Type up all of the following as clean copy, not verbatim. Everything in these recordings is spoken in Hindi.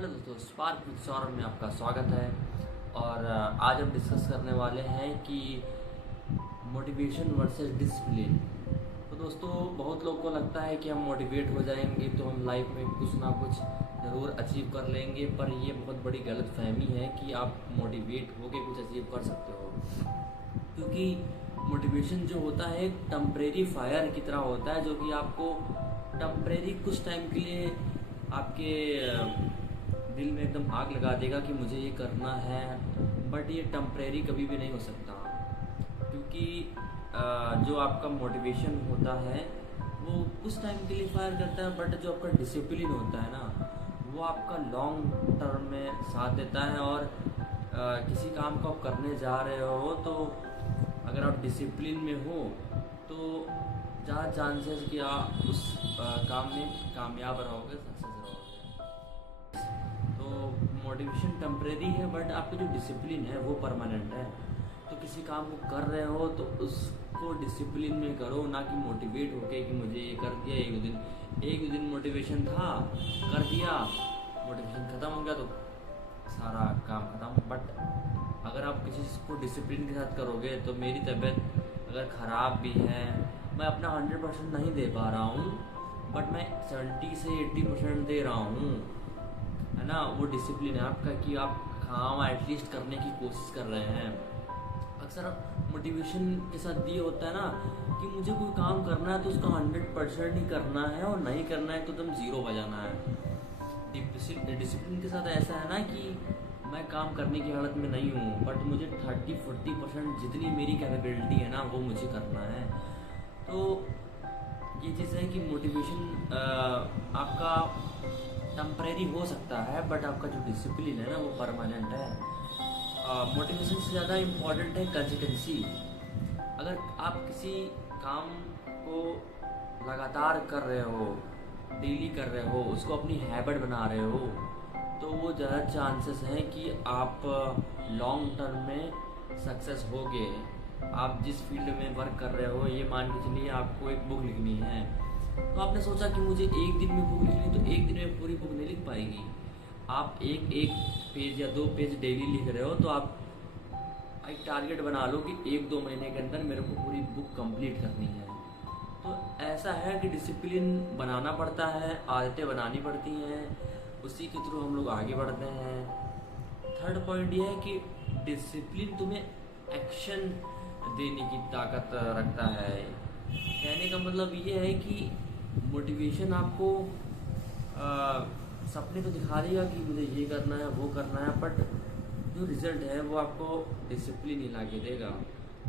हेलो दोस्तों, स्पार्क विद सौरभ में आपका स्वागत है। और आज हम डिस्कस करने वाले हैं कि मोटिवेशन वर्सेस डिसिप्लिन। तो दोस्तों, बहुत लोग को लगता है कि हम मोटिवेट हो जाएंगे तो हम लाइफ में कुछ ना कुछ ज़रूर अचीव कर लेंगे, पर ये बहुत बड़ी गलतफहमी है कि आप मोटिवेट होकर कुछ अचीव कर सकते हो। क्योंकि मोटिवेशन जो होता है एक टम्परेरी फायर की तरह होता है, जो कि आपको टम्परेरी कुछ टाइम के लिए आपके दिल में एकदम आग लगा देगा कि मुझे ये करना है। बट ये टम्परेरी कभी भी नहीं हो सकता, क्योंकि जो आपका मोटिवेशन होता है वो कुछ टाइम के लिए फायर करता है, बट जो आपका डिसिप्लिन होता है ना, वो आपका लॉन्ग टर्म में साथ देता है। और किसी काम को आप करने जा रहे हो तो अगर आप डिसिप्लिन में हो तो ज़्यादा चांसेस कि आप उस काम में कामयाब रहोगे, सक्सेस रहोगे। तो मोटिवेशन टेम्परेरी है, बट आपका जो डिसिप्लिन है वो परमानेंट है। तो किसी काम को कर रहे हो तो उसको डिसिप्लिन में करो, ना कि मोटिवेट होके कि मुझे ये कर दिया। एक दो दिन मोटिवेशन था, कर दिया, मोटिवेशन ख़त्म हो गया तो सारा काम ख़त्म। बट अगर आप किसी चीज़ को डिसिप्लिन के साथ करोगे तो मेरी तबीयत अगर ख़राब भी है, मैं अपना 100% नहीं दे पा रहा हूँ, बट मैं 70 से 80% दे रहा हूँ, है ना। वो डिसिप्लिन है आपका कि आप काम एटलीस्ट करने की कोशिश कर रहे हैं। अक्सर मोटिवेशन के साथ ये होता है ना कि मुझे कोई काम करना है तो उसका 100% ही करना है, और नहीं करना है तो एकदम ज़ीरो बजाना है। डिसिप्लिन के साथ ऐसा है ना कि मैं काम करने की हालत में नहीं हूँ, बट मुझे 30-40% जितनी मेरी कैपेबिलिटी है ना वो मुझे करना है। तो ये चीज़ है कि मोटिवेशन आपका टेम्परेरी हो सकता है, बट आपका जो डिसिप्लिन है ना वो परमानेंट है। मोटिवेशन से ज़्यादा इम्पॉर्टेंट है कंसिस्टेंसी। अगर आप किसी काम को लगातार कर रहे हो, डेली कर रहे हो, उसको अपनी हैबिट बना रहे हो, तो वो ज़्यादा चांसेस हैं कि आप लॉन्ग टर्म में सक्सेस होगे। आप जिस फील्ड में वर्क कर रहे हो, ये मान के चलिए आपको एक बुक लिखनी है, तो आपने सोचा कि मुझे एक दिन में बुक लिखनी, तो एक दिन में पूरी बुक नहीं लिख पाएगी। आप एक पेज या 2 पेज डेली लिख रहे हो, तो आप एक टारगेट बना लो कि 1-2 महीने के अंदर मेरे को पूरी बुक कंप्लीट करनी है। तो ऐसा है कि डिसिप्लिन बनाना पड़ता है, आदतें बनानी पड़ती हैं, उसी के थ्रू हम लोग आगे बढ़ते हैं। थर्ड पॉइंट ये है कि डिसिप्लिन तुम्हें एक्शन देने की ताकत रखता है। कहने का मतलब ये है कि मोटिवेशन आपको सपने तो दिखा देगा कि मुझे ये करना है, वो करना है, बट जो रिज़ल्ट है वो आपको डिसिप्लिन ही ला के देगा।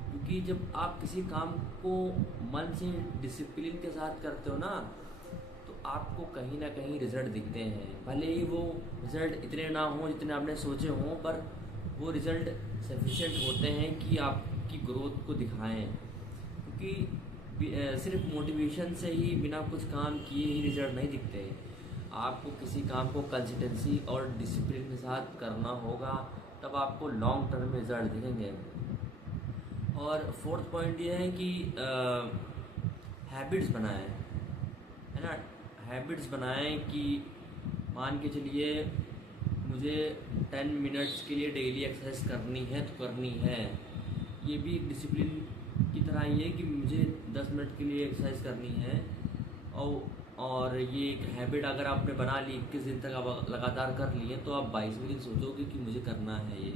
क्योंकि जब आप किसी काम को मन से डिसिप्लिन के साथ करते हो ना, तो आपको कहीं ना कहीं रिज़ल्ट दिखते हैं। भले ही वो रिज़ल्ट इतने ना हों जितने आपने सोचे हों, पर वो रिज़ल्ट सफिशेंट होते हैं कि आपकी ग्रोथ को दिखाएं। क्योंकि सिर्फ मोटिवेशन से ही बिना कुछ काम किए ही रिज़ल्ट नहीं दिखते। आपको किसी काम को कंसिस्टेंसी और डिसिप्लिन के साथ करना होगा, तब आपको लॉन्ग टर्म में रिज़ल्ट दिखेंगे। और फोर्थ पॉइंट ये है कि हैबिट्स बनाएं, है ना। हैबिट्स बनाएं कि मान के चलिए मुझे 10 मिनट्स के लिए डेली एक्सरसाइज करनी है तो करनी है। ये भी डिसिप्लिन की तरह ही है कि मुझे 10 मिनट के लिए एक्सरसाइज करनी है। और ये एक हैबिट अगर आपने बना ली, 21 दिन तक आप लगातार कर लिए, तो आप 22वें दिन सोचोगे कि मुझे करना है ये।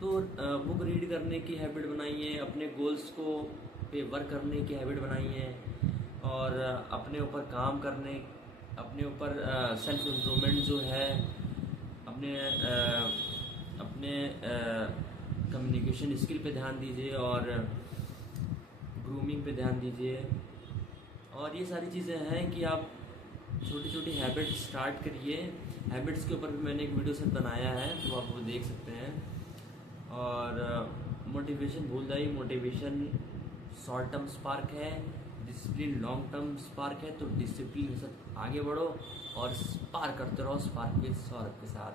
तो बुक रीड करने की हैबिट बनाइए, अपने गोल्स को पे वर्क करने की हैबिट बनाइए, और अपने ऊपर काम करने, अपने ऊपर सेल्फ इम्प्रूवमेंट जो है, अपने कम्युनिकेशन स्किल पे ध्यान दीजिए, और ग्रूमिंग पे ध्यान दीजिए। और ये सारी चीज़ें हैं कि आप छोटी छोटी हैबिट्स स्टार्ट करिए। हैबिट्स के ऊपर भी मैंने एक वीडियो सेट बनाया है, तो आप वो देख सकते हैं। और मोटिवेशन भूल जाइए, मोटिवेशन शॉर्ट टर्म स्पार्क है, डिसिप्लिन लॉन्ग टर्म स्पार्क है। तो डिसिप्लिन के साथ आगे बढ़ो और स्पार्क करते रहो, स्पार्क विद सौरभ के साथ।